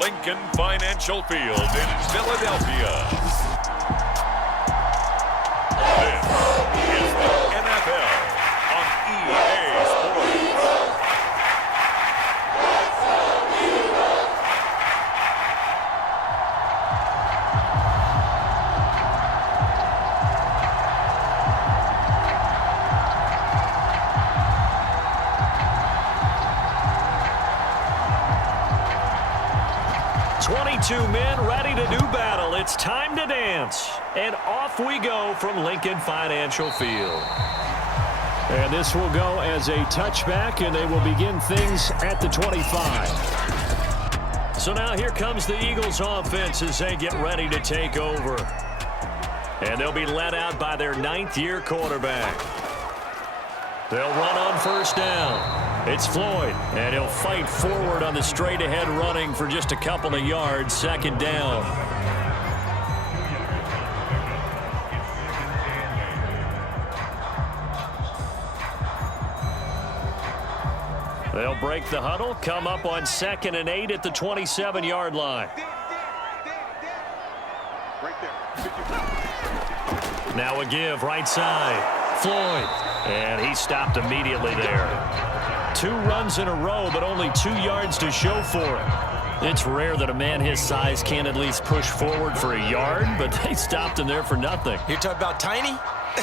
Lincoln Financial Field in Philadelphia. This is the NFL on EA Sports. Men ready to do battle. It's time to dance. And off we go from Lincoln Financial Field. And this will go as a touchback, and they will begin things at the 25. So now here comes the Eagles offense as they get ready to take over. And they'll be led out by their ninth-year quarterback. They'll run on first down. It's Floyd, and he'll fight forward on the straight-ahead running for just a couple of yards, second down. They'll break the huddle, come up on 2nd and 8 at the 27-yard line. Now a give, right side. Floyd, and he stopped immediately there. 2 runs in a row, but only 2 yards to show for it. It's rare that a man his size can't at least push forward for a yard, but they stopped him there for nothing. You're talking about Tiny?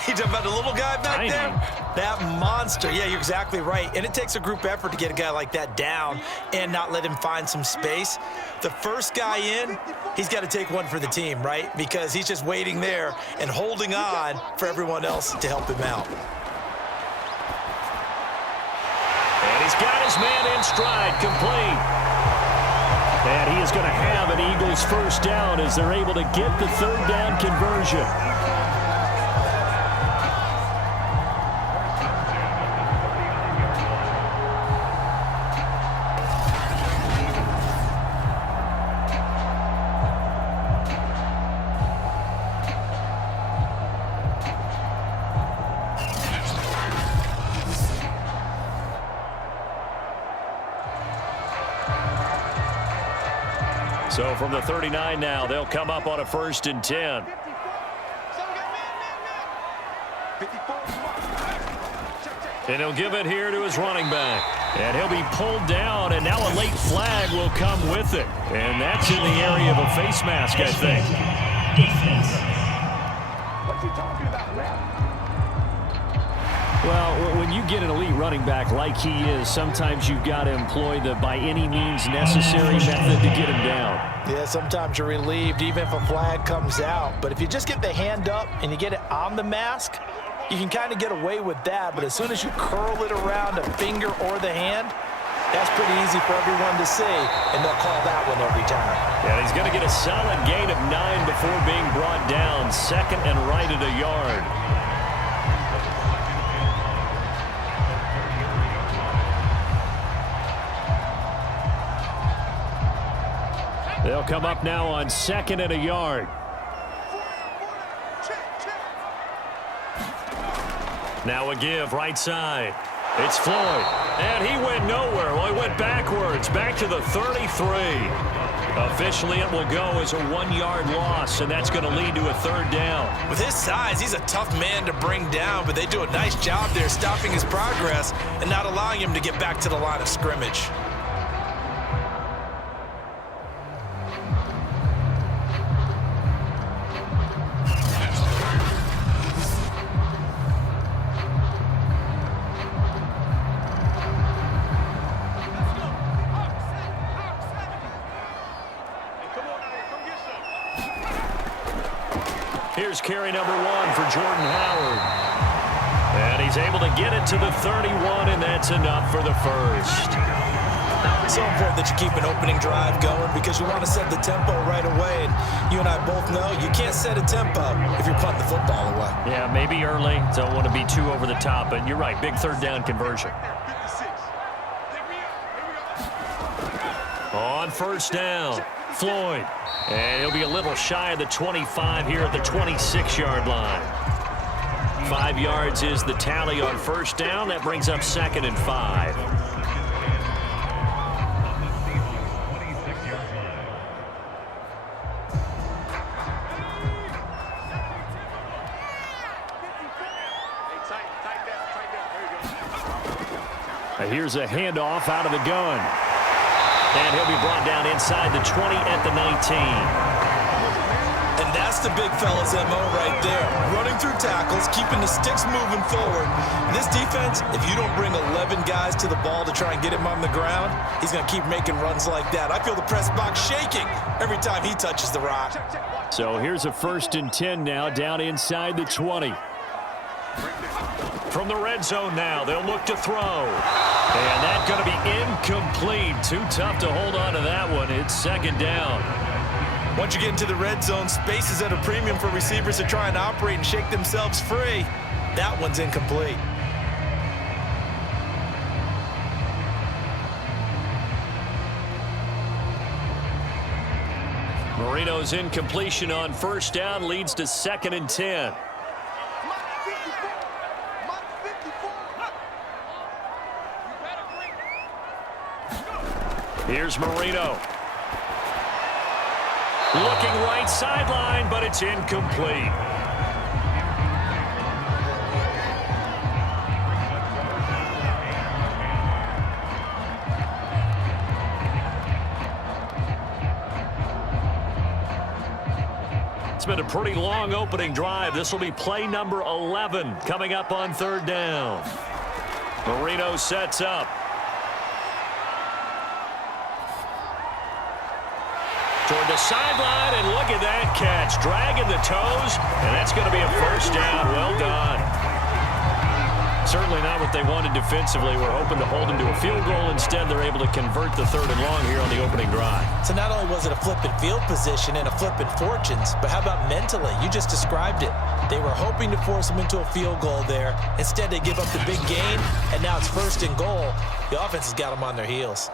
You're talking about the little guy back there? That monster. Yeah, you're exactly right. And it takes a group effort to get a guy like that down and not let him find some space. The first guy in, he's got to take one for the team, right? Because he's just waiting there and holding on for everyone else to help him out. And he's got his man in stride, complete. And he is going to have an Eagles first down as they're able to get the third down conversion. So from the 39 now, they'll come up on a 1st and 10. And he'll give it here to his running back. And he'll be pulled down, and now a late flag will come with it. And that's in the area of a face mask, I think. What you talking about, Rap? Well, when you get an elite running back like he is, sometimes you've got to employ the by any means necessary method to get him down. Yeah, sometimes you're relieved even if a flag comes out. But if you just get the hand up and you get it on the mask, you can kind of get away with that. But as soon as you curl it around a finger or the hand, that's pretty easy for everyone to see, and they'll call that one every time. And he's going to get a solid gain of 9 before being brought down, 2nd and right at a yard. They'll come up now on 2nd and a yard. Now a give, right side. It's Floyd. And he went nowhere. Well, he went backwards, back to the 33. Officially, it will go as a 1-yard loss, and that's going to lead to a third down. With his size, he's a tough man to bring down, but they do a nice job there stopping his progress and not allowing him to get back to the line of scrimmage. Here's carry number 1 for Jordan Howard. And he's able to get it to the 31, and that's enough for the first. It's so important that you keep an opening drive going because you want to set the tempo right away. And you and I both know you can't set a tempo if you're punting the football away. Yeah, maybe early. Don't want to be too over the top, but you're right. Big third down conversion. On first down, Floyd. And he'll be a little shy of the 25 here at the 26-yard line. 5 yards is the tally on first down. That brings up 2nd and 5. Here's a handoff out of the gun. And he'll be brought down inside the 20 at the 19. And that's the big fella's MO right there. Running through tackles, keeping the sticks moving forward. This defense, if you don't bring 11 guys to the ball to try and get him on the ground, he's going to keep making runs like that. I feel the press box shaking every time he touches the rock. So here's a 1st and 10 now, down inside the 20. From the red zone now, they'll look to throw. And that's going to be incomplete. Too tough to hold on to that one. It's 2nd down. Once you get into the red zone, space is at a premium for receivers to try and operate and shake themselves free. That one's incomplete. Marino's incompletion on 1st down leads to 2nd and 10. Here's Marino. Looking right sideline, but it's incomplete. It's been a pretty long opening drive. This will be play number 11 coming up on 3rd down. Marino sets up. Toward the sideline, and look at that catch. Dragging the toes, and that's going to be a 1st down. Well done. Certainly not what they wanted defensively. We're hoping to hold them to a field goal. Instead, they're able to convert the 3rd and long here on the opening drive. So not only was it a flipping field position and a flipping fortunes, but how about mentally? You just described it. They were hoping to force them into a field goal there. Instead, they give up the big gain, and now it's 1st and goal. The offense has got them on their heels.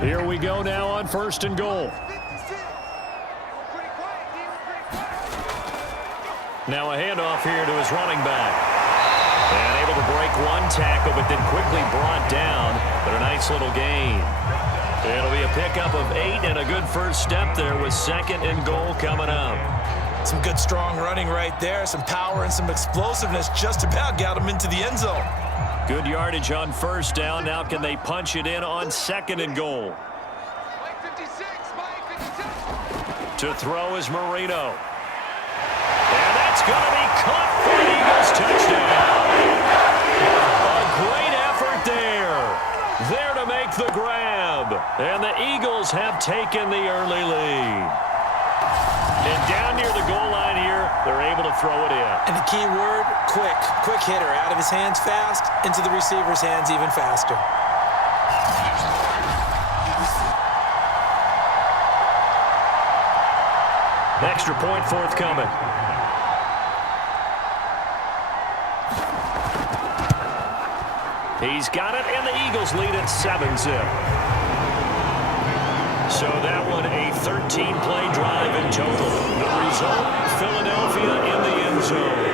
Here we go now on 1st and goal. Now a handoff here to his running back. And able to break one tackle, but then quickly brought down. But a nice little gain. It'll be a pickup of 8 and a good first step there with 2nd and goal coming up. Some good strong running right there. Some power and some explosiveness just about got him into the end zone. Good yardage on 1st down. Now can they punch it in on 2nd and goal? To throw is Marino. And that's going to be caught for the Eagles touchdown. A great effort there. There to make the grab. And the Eagles have taken the early lead. And down near the goal line here, they're able to throw it in. And the key word, quick. Quick hitter. Out of his hands fast, into the receiver's hands even faster. Extra point forthcoming. He's got it, and the Eagles lead at 7-zip. So that one a 13-play drive in total. The result, Philadelphia in the end zone.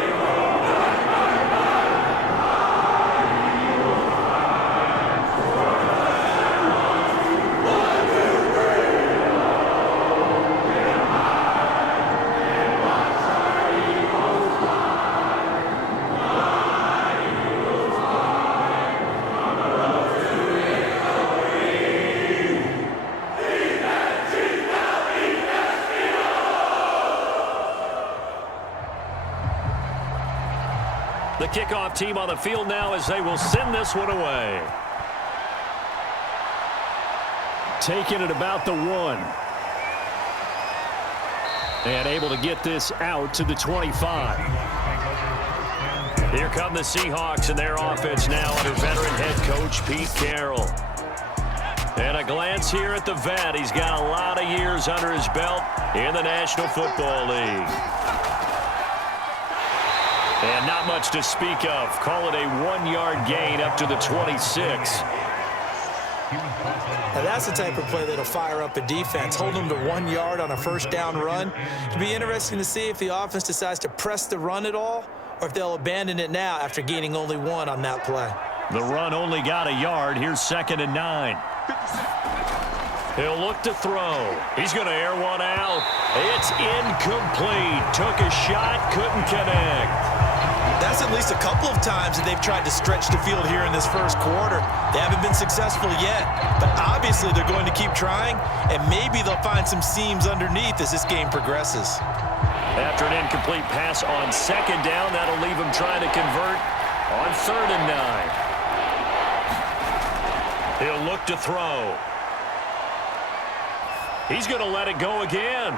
The kickoff team on the field now as they will send this one away. Taking it about the 1. And able to get this out to the 25. Here come the Seahawks and their offense now under veteran head coach Pete Carroll. And a glance here at the vet. He's got a lot of years under his belt in the National Football League. And not much to speak of. Call it a 1-yard gain up to the 26. Now that's the type of play that'll fire up a defense. Hold them to 1 yard on a 1st down run. It'll be interesting to see if the offense decides to press the run at all or if they'll abandon it now after gaining only 1 on that play. The run only got a yard. Here's 2nd and 9. He'll look to throw. He's going to air one out. It's incomplete. Took a shot, couldn't connect. That's at least a couple of times that they've tried to stretch the field here in this first quarter. They haven't been successful yet, but obviously they're going to keep trying, and maybe they'll find some seams underneath as this game progresses. After an incomplete pass on second down, that'll leave him trying to convert on 3rd and 9. He'll look to throw. He's going to let it go again.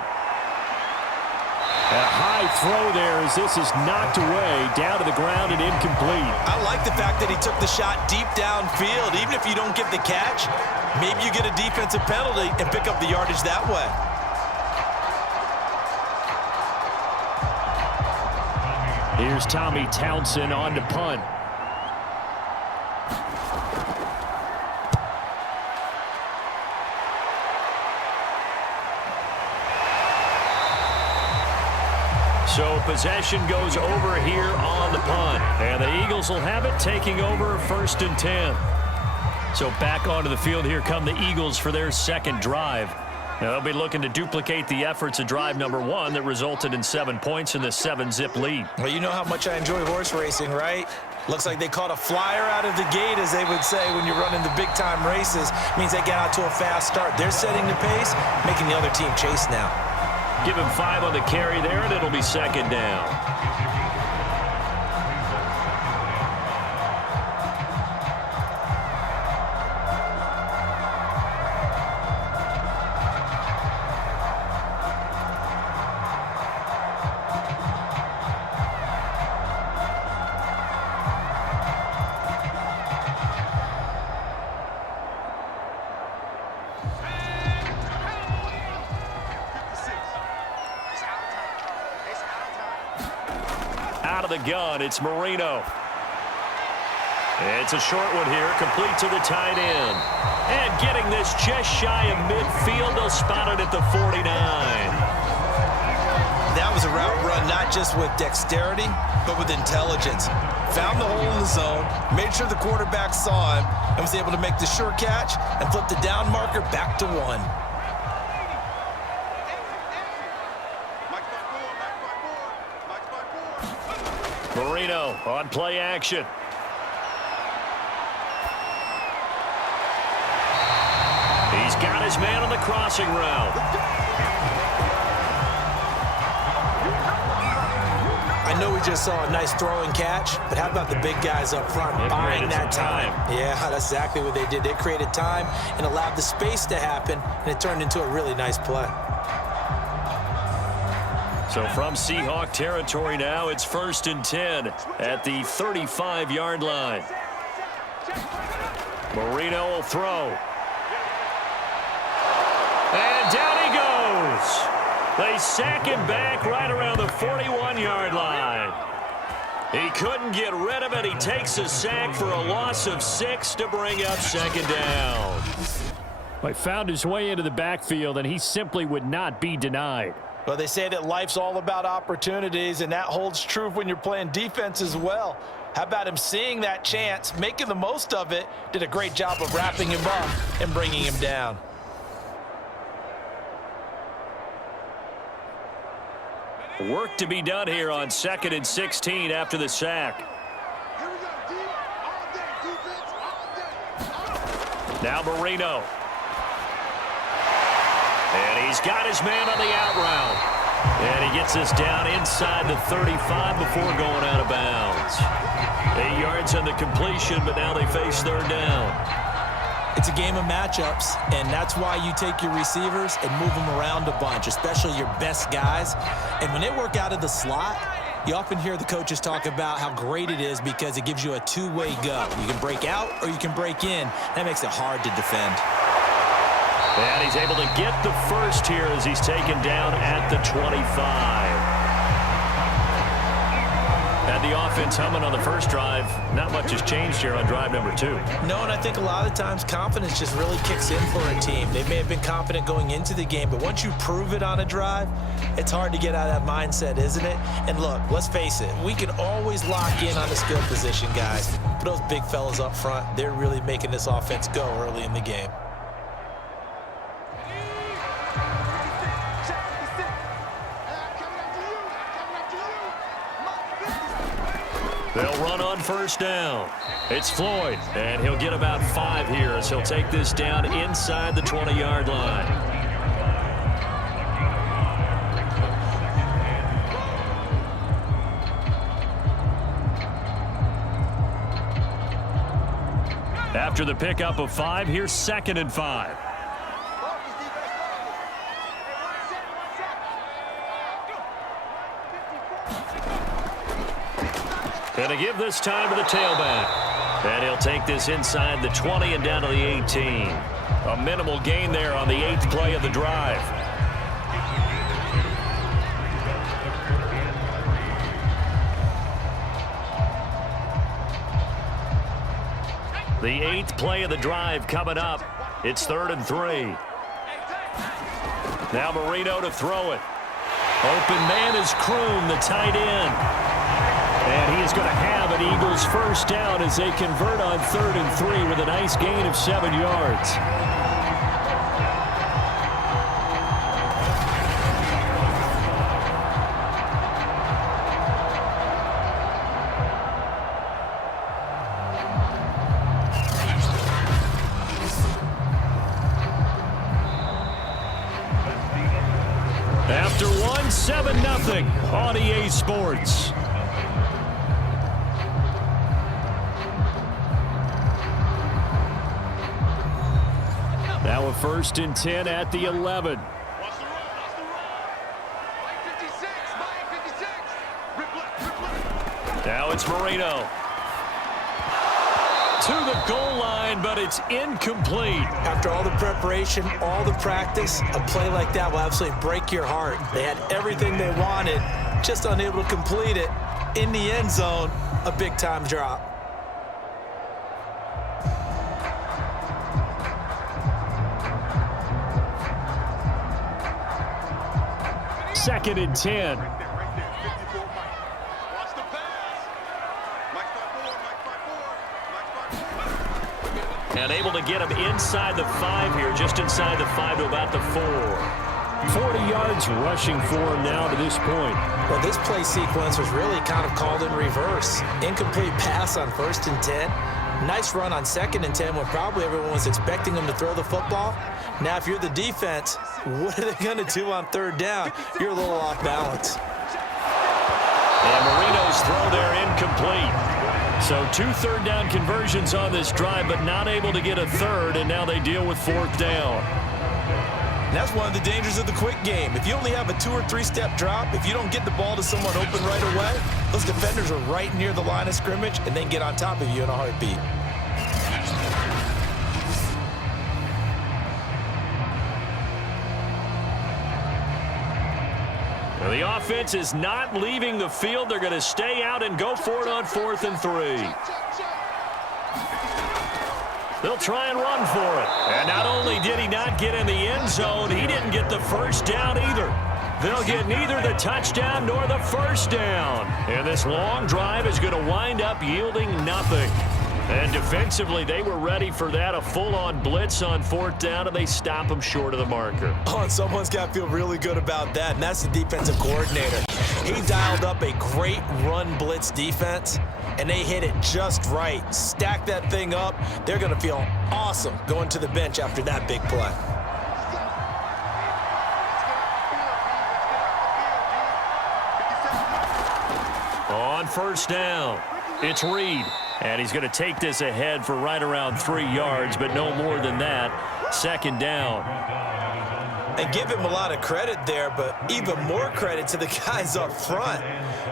A high throw there as this is knocked away, down to the ground and incomplete. I like the fact that he took the shot deep downfield. Even if you don't get the catch, maybe you get a defensive penalty and pick up the yardage that way. Here's Tommy Townsend on to punt. So possession goes over here on the punt. And the Eagles will have it, taking over 1st and 10. So back onto the field here come the Eagles for their second drive. Now they'll be looking to duplicate the efforts of drive number 1 that resulted in 7 points in the 7-zip lead. Well, you know how much I enjoy horse racing, right? Looks like they caught a flyer out of the gate, as they would say when you're running the big-time races. Means they get out to a fast start. They're setting the pace, making the other team chase now. Give him 5 on the carry there, and it'll be 2nd down. Out of the gun, it's Marino. It's a short one here, complete to the tight end. And getting this just shy of midfield, they'll spot it at the 49. That was a route run not just with dexterity, but with intelligence. Found the hole in the zone, made sure the quarterback saw him, and was able to make the sure catch and flip the down marker back to 1. Marino on play action. He's got his man on the crossing route. I know we just saw a nice throwing catch, but how about the big guys up front buying that time? Yeah, that's exactly what they did. They created time and allowed the space to happen, and it turned into a really nice play. So from Seahawk territory now, it's 1st and 10 at the 35-yard line. Marino will throw. And down he goes. They sack him back right around the 41-yard line. He couldn't get rid of it. He takes a sack for a loss of 6 to bring up 2nd down. He found his way into the backfield, and he simply would not be denied. Well, they say that life's all about opportunities, and that holds true when you're playing defense as well. How about him seeing that chance, making the most of it, did a great job of wrapping him up and bringing him down. Work to be done here on 2nd and 16 after the sack. Now Marino. And he's got his man on the out route. And he gets this down inside the 35 before going out of bounds. 8 yards on the completion, but now they face 3rd down. It's a game of matchups, and that's why you take your receivers and move them around a bunch, especially your best guys. And when they work out of the slot, you often hear the coaches talk about how great it is because it gives you a two-way go. You can break out or you can break in. That makes it hard to defend. And he's able to get the first here as he's taken down at the 25. Had the offense humming on the first drive. Not much has changed here on drive number 2. No, and I think a lot of times confidence just really kicks in for a team. They may have been confident going into the game, but once you prove it on a drive, it's hard to get out of that mindset, isn't it? And look, let's face it, we can always lock in on the skill position, guys. But those big fellas up front, they're really making this offense go early in the game. They'll run on first down. It's Floyd, and he'll get about 5 here as he'll take this down inside the 20-yard line. After the pickup of 5, here's 2nd and 5. Going to give this time to the tailback. And he'll take this inside the 20 and down to the 18. A minimal gain there on the 8th play of the drive. The 8th play of the drive coming up. It's 3rd and 3. Now Marino to throw it. Open man is Kroon, the tight end. And he is going to have an Eagles first down as they convert on 3rd and 3 with a nice gain of 7 yards. After 1, 7-0 on EA Sports. Now a 1st and 10 at the 11. Now it's Marino. To the goal line, but it's incomplete. After all the preparation, all the practice, a play like that will absolutely break your heart. They had everything they wanted, just unable to complete it. In the end zone, a big-time drop. Second and 10. And able to get him inside the 5 here, just inside the 5 to about the 4. 40 yards rushing for him now to this point. Well, this play sequence was really kind of called in reverse. Incomplete pass on 1st and 10. Nice run on 2nd and 10 when probably everyone was expecting him to throw the football. Now, if you're the defense, what are they going to do on 3rd down? You're a little off balance. And Marino's throw there incomplete. So 2 3rd down conversions on this drive, but not able to get a 3rd, and now they deal with 4th down. And that's one of the dangers of the quick game. If you only have a 2 or 3 step drop, if you don't get the ball to someone open right away, those defenders are right near the line of scrimmage and then get on top of you in a heartbeat. Well, the offense is not leaving the field. They're going to stay out and go for it on 4th and 3. They'll try and run for it. And not only did he not get in the end zone, he didn't get the first down either. They'll get neither the touchdown nor the first down. And this long drive is going to wind up yielding nothing. And defensively, they were ready for that, a full-on blitz on 4th down, and they stop him short of the marker. Oh, and someone's got to feel really good about that, and that's the defensive coordinator. He dialed up a great run blitz defense, and they hit it just right. Stack that thing up. They're going to feel awesome going to the bench after that big play. On 1st down, it's Reed. And he's going to take this ahead for right around 3 yards, but no more than that. 2nd down. And give him a lot of credit there, but even more credit to the guys up front.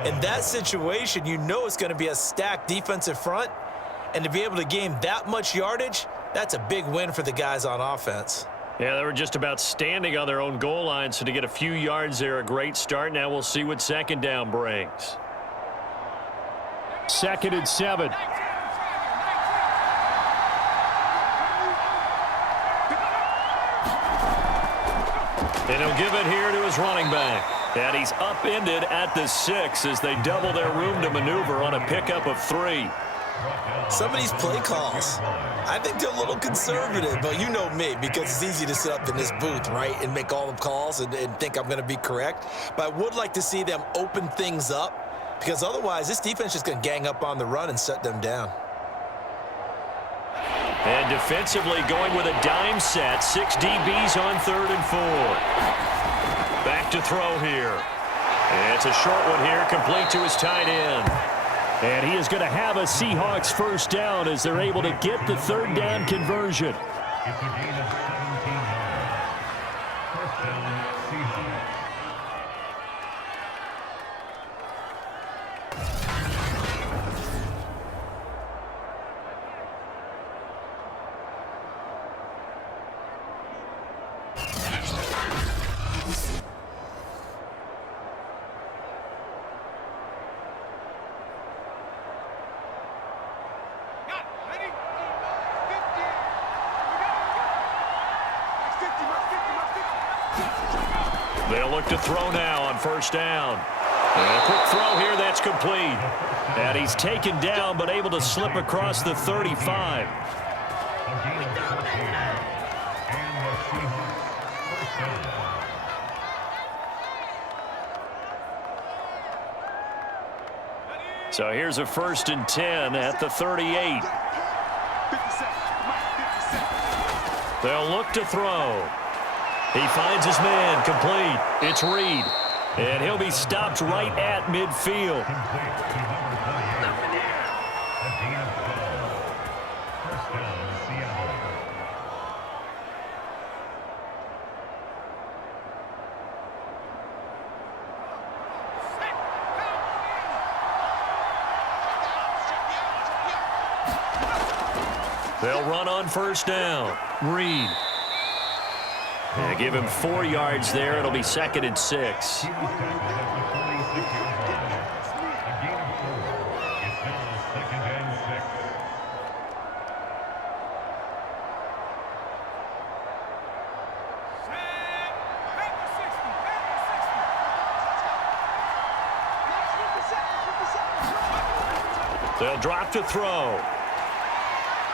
In that situation, you know it's going to be a stacked defensive front. And to be able to gain that much yardage, that's a big win for the guys on offense. Yeah, they were just about standing on their own goal line, so to get a few yards there, a great start. Now we'll see what 2nd down brings. 2nd and 7. And he'll give it here to his running back. And he's upended at the 6 as they double their room to maneuver on a pickup of 3. Some of these play calls, I think they're a little conservative, but you know me, because it's easy to sit up in this booth, right, and make all the calls and think I'm going to be correct. But I would like to see them open things up because otherwise this defense is going to gang up on the run and shut them down. And defensively going with a dime set. 6 DBs on 3rd and 4. Back to throw here. And it's a short one here, complete to his tight end. And he is going to have a Seahawks first down as they're able to get the 3rd down conversion. It's a gain of 17 yards. First down, Seahawks. They'll look to throw now on first down. And a quick throw here, that's complete. And he's taken down, but able to slip across the 35. So here's a 1st and 10 at the 38. They'll look to throw. He finds his man, complete. It's Reed. And he'll be stopped right at midfield. They'll run on first down. Reed. And give him 4 yards there. It'll be 2nd and 6. They'll drop to throw.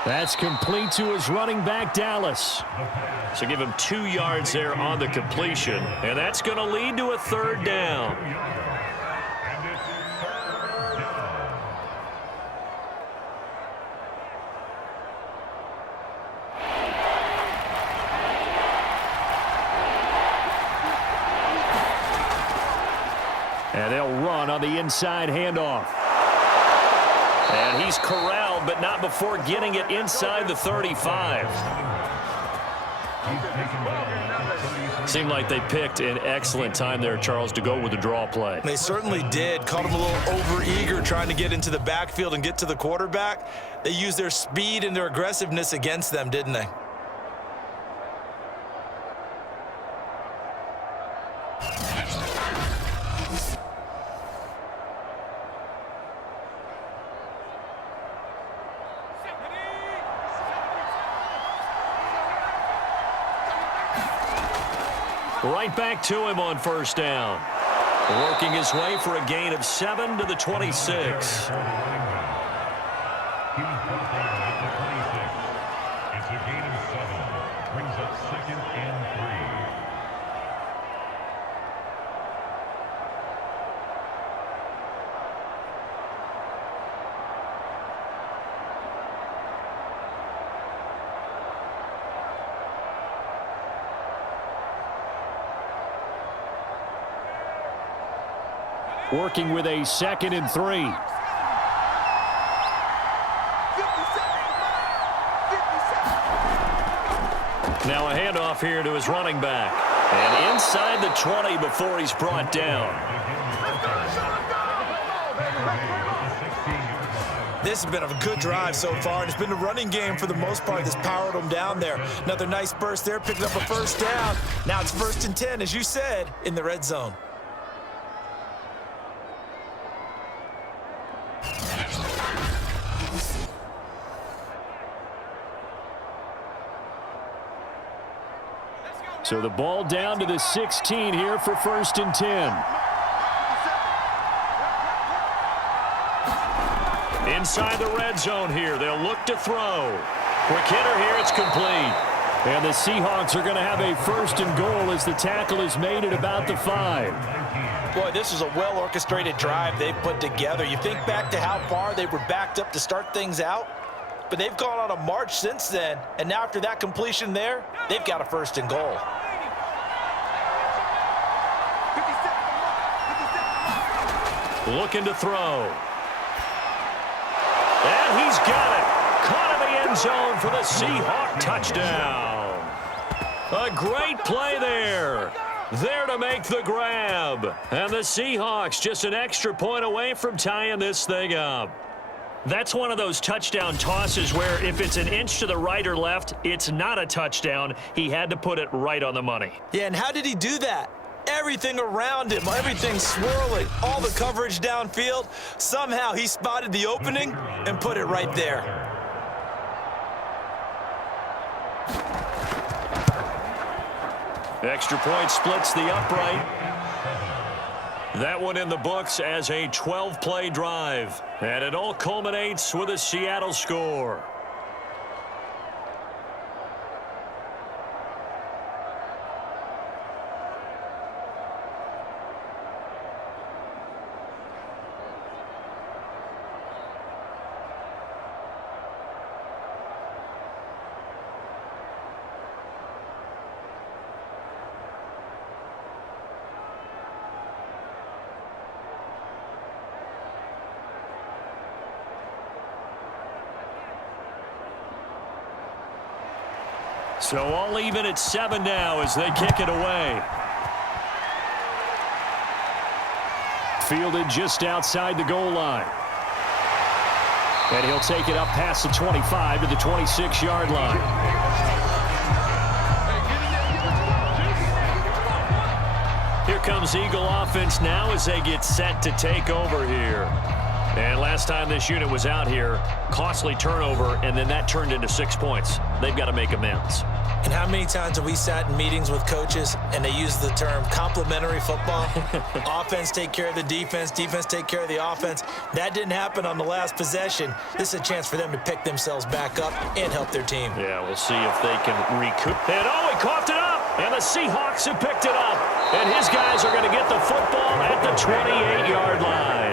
That's complete to his running back, Dallas. So give him 2 yards there on the completion. And that's going to lead to a 3rd down. And they'll run on the inside handoff. And he's corralled, but not before getting it inside the 35. Seemed like they picked an excellent time there, Charles, to go with the draw play. They certainly did. Caught him a little over-eager trying to get into the backfield and get to the quarterback. They used their speed and their aggressiveness against them, didn't they? Right back to him on first down. Working his way for a gain of 7 to the 26. It's a gain of 7. Brings up 2nd and 3. Working with a 2nd and 3. Now a handoff here to his running back. And inside the 20 before he's brought down. This has been a good drive so far, and it's been the running game for the most part that's powered them down there. Another nice burst there, picking up a first down. Now it's 1st and 10, as you said, in the red zone. So the ball down to the 16 here for 1st and 10. Inside the red zone here. They'll look to throw. Quick hitter here. It's complete. And the Seahawks are going to have a 1st and goal as the tackle is made at about the 5. Boy, this is a well-orchestrated drive they've put together. You think back to how far they were backed up to start things out, but they've gone on a march since then, and now after that completion there, they've got a first and goal. Looking to throw. And he's got it. Caught in the end zone for the Seahawks touchdown. A great play there. There to make the grab. And the Seahawks just an extra point away from tying this thing up. That's one of those touchdown tosses where if it's an inch to the right or left, it's not a touchdown. He had to put it right on the money. Yeah, and how did he do that? Everything around him, everything swirling, all the coverage downfield. Somehow he spotted the opening and put it right there. Extra point splits the upright. That one in the books as a 12-play drive. And it all culminates with a Seattle score. So all even at 7 now as they kick it away. Fielded just outside the goal line. And he'll take it up past the 25 to the 26-yard line. Here comes Eagle offense now as they get set to take over here. And last time this unit was out here, costly turnover, and then that turned into 6 points. They've got to make amends. And how many times have we sat in meetings with coaches and they use the term complementary football? Offense take care of the defense, defense take care of the offense. That didn't happen on the last possession. This is a chance for them to pick themselves back up and help their team. Yeah, we'll see if they can recoup. And oh, he coughed it up! And the Seahawks have picked it up. And his guys are going to get the football at the 28-yard line.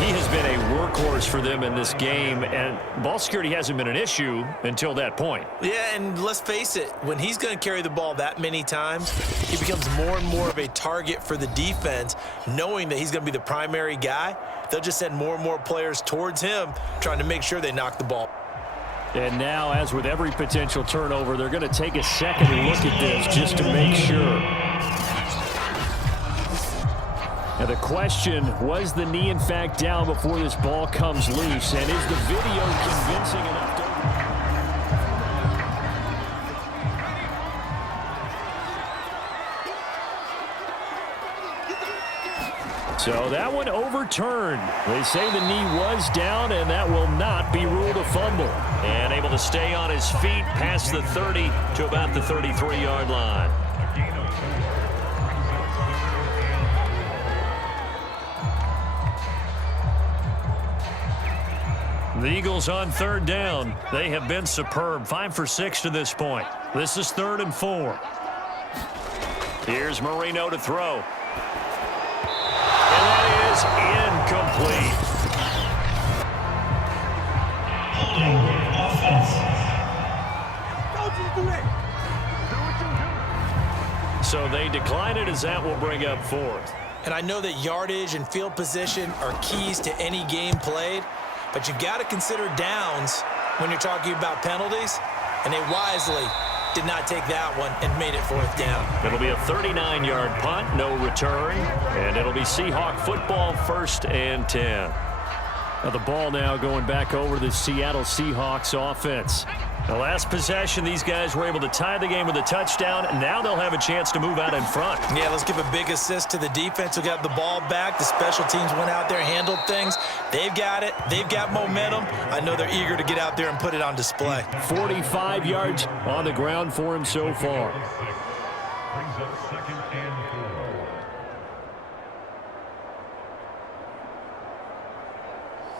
He has been a workhorse for them in this game, and ball security hasn't been an issue until that point. Yeah, and let's face it, when he's going to carry the ball that many times, he becomes more and more of a target for the defense, knowing that he's going to be the primary guy. They'll just send more and more players towards him, trying to make sure they knock the ball. And now, as with every potential turnover, they're going to take a second look at this just to make sure. Now the question, was the knee in fact down before this ball comes loose? And is the video convincing enough to... So that one overturned. They say the knee was down, and that will not be ruled a fumble. And able to stay on his feet past the 30 to about the 33-yard line. The Eagles on third down. They have been superb. 5 for 6 to this point. This is 3rd and 4. Here's Marino to throw. And that is incomplete. So they decline it as that will bring up 4th. And I know that yardage and field position are keys to any game played, but you've got to consider downs when you're talking about penalties, and they wisely did not take that one and made it 4th down. It'll be a 39-yard punt, no return, and it'll be Seahawk football, 1st and 10. Now the ball now going back over to the Seattle Seahawks offense. The last possession, these guys were able to tie the game with a touchdown, and now they'll have a chance to move out in front. Yeah, let's give a big assist to the defense who got the ball back. The special teams went out there, handled things. They've got it. They've got momentum. I know they're eager to get out there and put it on display. 45 yards on the ground for him so far. Brings up 2nd and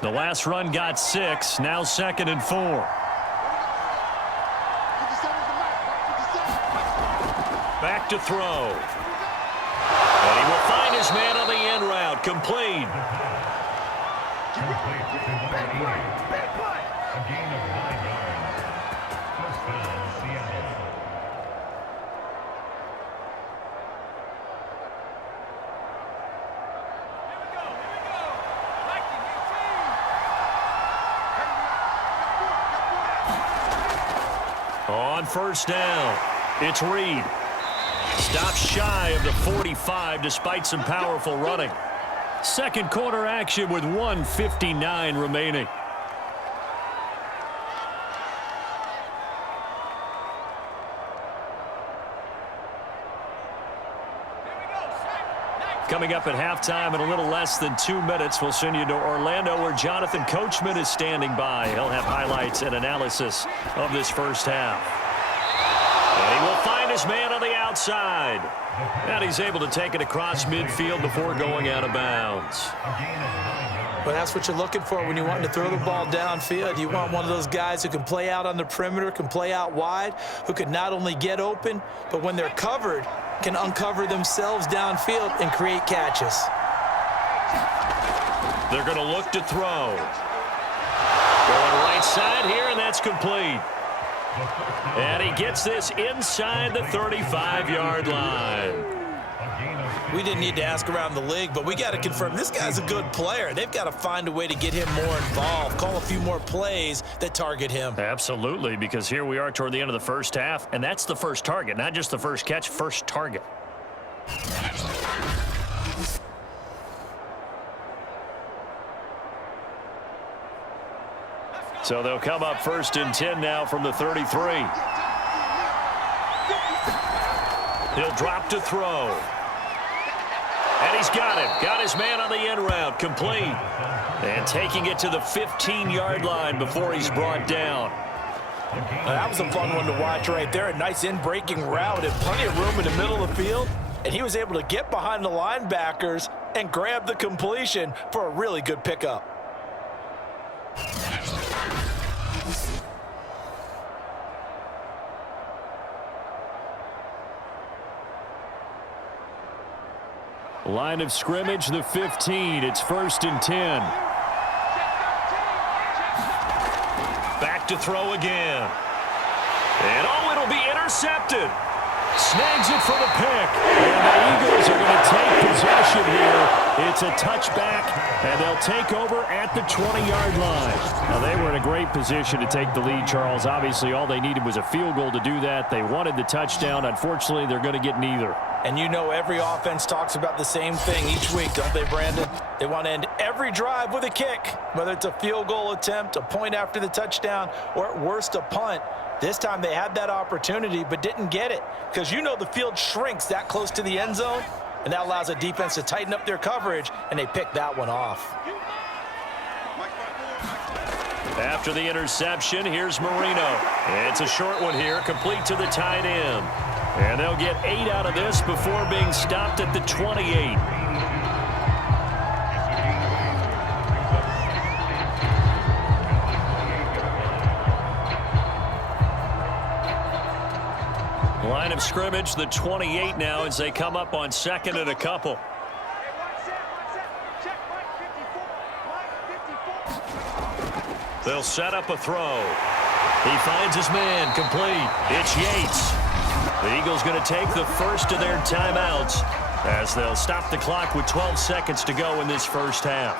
4. The last run got 6, now 2nd and 4. Back to throw. And He will find his man on the end route. Complete. Complete to number 80. A gain of 9 yards. First down, Seattle. On first down, it's Reed. Stops shy of the 45 despite some powerful running. Second quarter action with 1:59 remaining. Coming up at halftime in a little less than 2 minutes, we'll send you to Orlando where Jonathan Coachman is standing by. He'll have highlights and analysis of this first half. And he will find his man on the outside. And he's able to take it across midfield before going out of bounds. Well, that's what you're looking for when you want to throw the ball downfield. You want one of those guys who can play out on the perimeter, can play out wide, who can not only get open, but when they're covered, can uncover themselves downfield and create catches. They're going to look to throw. Going right side here, and that's complete. And he gets this inside the 35-yard line. We didn't need to ask around the league, but we got to confirm this guy's a good player. They've got to find a way to get him more involved, call a few more plays that target him. Absolutely, because here we are toward the end of the first half, and that's the first target, not just the first catch, first target. So they'll come up 1st and 10 now from the 33. He'll drop to throw. And he's got him. Got his man on the end route. Complete. And taking it to the 15-yard line before he's brought down. That was a fun one to watch right there. A nice in-breaking route and plenty of room in the middle of the field. And he was able to get behind the linebackers and grab the completion for a really good pickup. Line of scrimmage, the 15. It's 1st and 10. Back to throw again. And oh, it'll be intercepted. Snags it for the pick. And the Eagles are going to take possession here. It's a touchback, and they'll take over at the 20-yard line. Now, they were in a great position to take the lead, Charles. Obviously, all they needed was a field goal to do that. They wanted the touchdown. Unfortunately, they're going to get neither. And you know every offense talks about the same thing each week, don't they, Brandon? They want to end every drive with a kick, whether it's a field goal attempt, a point after the touchdown, or at worst a punt. This time they had that opportunity but didn't get it because you know the field shrinks that close to the end zone, and that allows a defense to tighten up their coverage, and they picked that one off. After the interception, here's Marino. It's a short one here, complete to the tight end. And they'll get 8 out of this before being stopped at the 28. Line of scrimmage, the 28 now as they come up on 2nd and a couple. They'll set up a throw. He finds his man, complete. It's Yates. The Eagles going to take the first of their timeouts as they'll stop the clock with 12 seconds to go in this first half.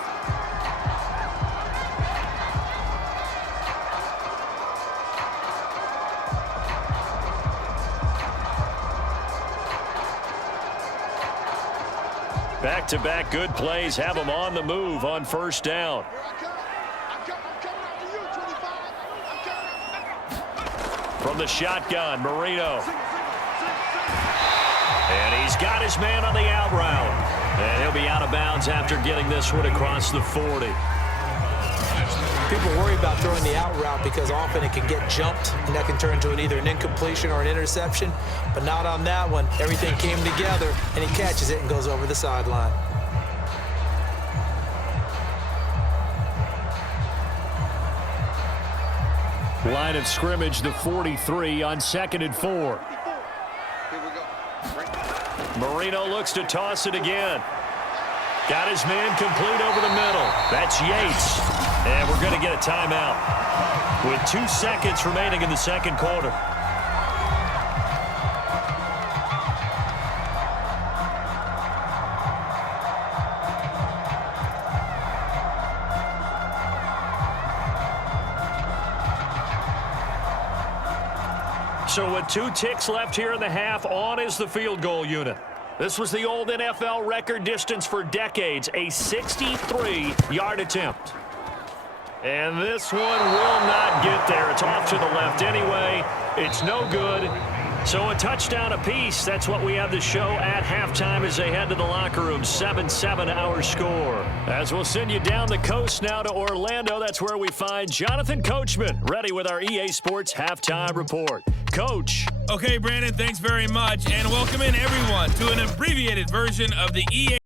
Back-to-back good plays have them on the move on first down. From the shotgun, Marino. And he's got his man on the out route. And he'll be out of bounds after getting this one across the 40. People worry about throwing the out route because often it can get jumped, and that can turn into either an incompletion or an interception. But not on that one. Everything came together, and he catches it and goes over the sideline. Line of scrimmage, the 43 on 2nd and 4. Marino looks to toss it again. Got his man complete over the middle. That's Yates. And we're going to get a timeout with 2 seconds remaining in the second quarter. So with 2 ticks left here in the half, on is the field goal unit. This was the old NFL record distance for decades, a 63-yard attempt. And this one will not get there. It's off to the left anyway. It's no good. So a touchdown apiece. That's what we have to show at halftime as they head to the locker room. 7-7 our score. As we'll send you down the coast now to Orlando. That's where we find Jonathan Coachman, ready with our EA Sports Halftime Report. Coach. Okay, Brandon, thanks very much. And welcome in, everyone, to an abbreviated version of the EA